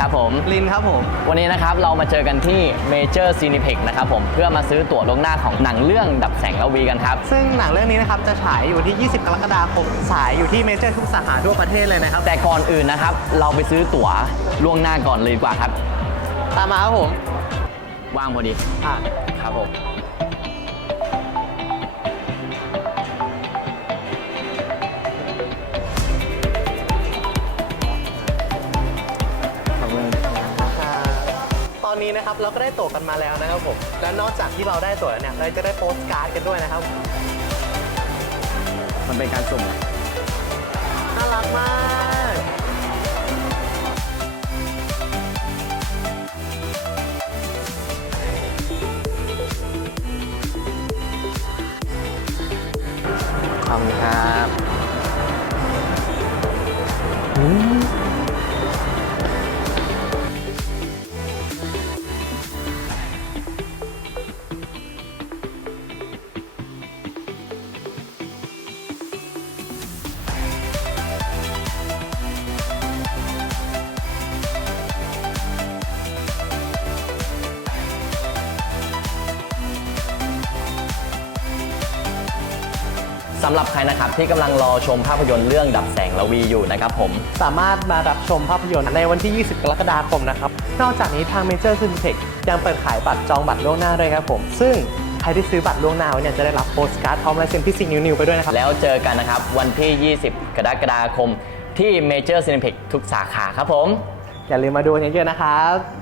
ครับผมลินครับผม วันนี้นะครับเรามาเจอกันที่ Major Cineplex นะครับผมเพื่อมาซื้อตั๋วล่วงหน้าของหนังเรื่องดับแสงระวีกันครับ ซึ่งหนังเรื่องนี้นะครับจะฉายอยู่ที่ 20 กรกฎาคมฉายอยู่ที่เมเจอร์ทุกสาขาทั่วประเทศเลยนะครับแต่ก่อนอื่นนะครับเราไปซื้อตั๋วล่วงหน้าก่อนเลยดีกว่าครับ ตามมาครับผมว่างพอดีอะครับผม นนี้นะครับเราก็ได้ตั๋วกันมาแล้วนะครับผมแล้วนอกจากที่เราได้ตั๋วแล้วเนี่ยเราจะได้โปสการ์ดกันด้วยนะครับมันเป็นการสุ่มน่ารักมากขอบคุณครับ สำหรับใครนะครับที่กำลังรอชมภาพยนตร์เรื่องดับแสงระวีอยู่นะครับผม สามารถมารับชมภาพยนตร์ในวันที่ 20 กรกฎาคมนะครับ นอกจากนี้ทางเมเจอร์ซินเทคยังเปิดขายบัตรจองบัตรล่วงหน้าด้วยครับผม ซึ่งใครที่ซื้อบัตรล่วงหน้าไว้เนี่ยจะได้รับโปสการ์ดพร้อมลายเซ็นพี่สิงห์นิวๆไปด้วยนะครับ แล้วเจอกันนะครับวันที่ 20 กรกฎาคมที่ Major Cineplex ทุกสาขาครับผม อย่าลืมมาดูกันเยอะๆนะครับ